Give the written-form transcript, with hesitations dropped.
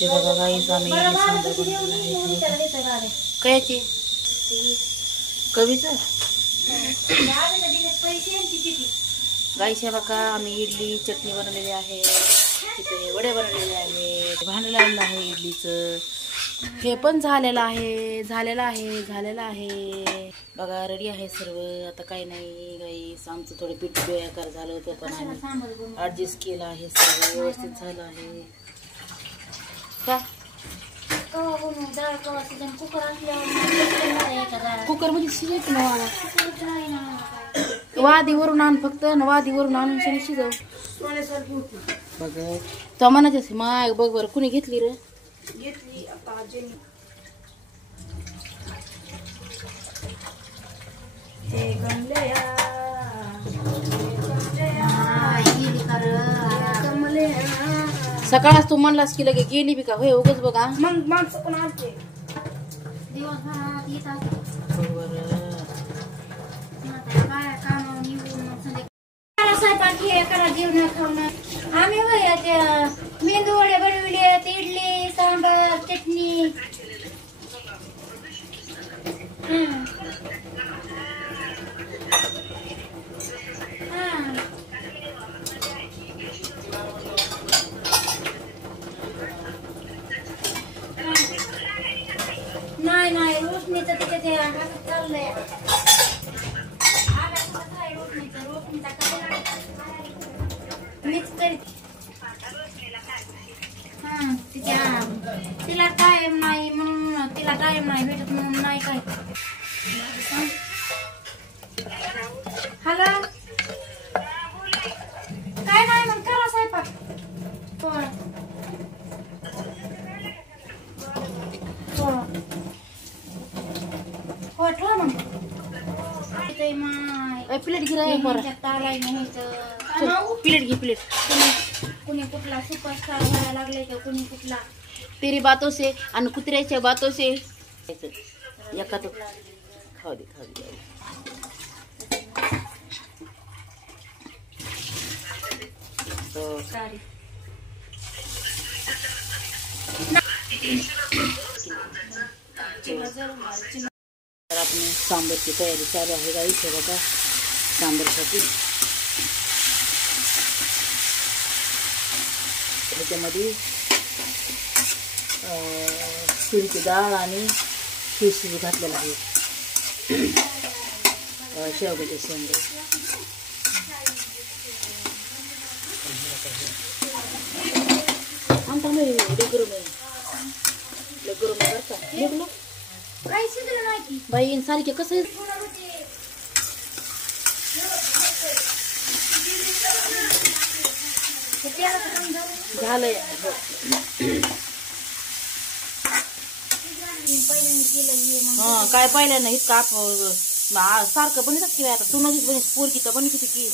ते बघा गाईस आम्ही कयाची कवीच गाईच्या बघा आम्ही इडली चटणी बनवलेली आहे, तिथे वडे बनवलेले आहेत, भांडं लावलेलं आहे इडलीचं, हे पण झालेलं आहे बघा रेडी आहे सर्व. आता काही नाही गाईस, आमचं थोडं पीठ बेकार झालं होतं पण आम्ही ॲडजस्ट केलं आहे, सर्व व्यवस्थित झालं आहे का. कुकर मध्ये शिजायचं ना वादीवरून आण, फक्त वादीवरून आणून शिजव बघ. तो म्हणायचं माय बघ बरं कुणी घेतली रे, घेतली आता आजीने. सकाळच तू म्हणलास की लगे गेली बी का होय उगच बघा. मग माणसं पण आलते आम्ही मेंदू वडे बनवले, इडली सांबार चटणी. नाही रोशनीचं तिथे चाललंय मिक्स करीत. तिला टाइम नाही म्हणून, तिला टाइम नाही भेटत म्हणून नाही काय. हॅलो काय नाही मग करा स्वयंपाक. हो ठेवा मग. प्लेट घे प्लेट घे प्लेट. कुणी कुठला सुपरस्टार व्हायला लागले तर कुणी कुठला तेरी बातों से आणि कुत्र्याच्या बातों से एका तो खाऊ दे तर आपण सांबरची तयारी चालू आहे गाईस. हे बघा सांबरसाठी ह्याच्यामध्ये तुरीची डाळ आणि शिजू घातलेला आहे, शेवग्याचे शेंगे. बाई सारखे कसं झालंय. हा काय पाहिलं नाही इतका सारखं बनवतात की आता तू नजीक बनीस पोरकी तर बनवत होती की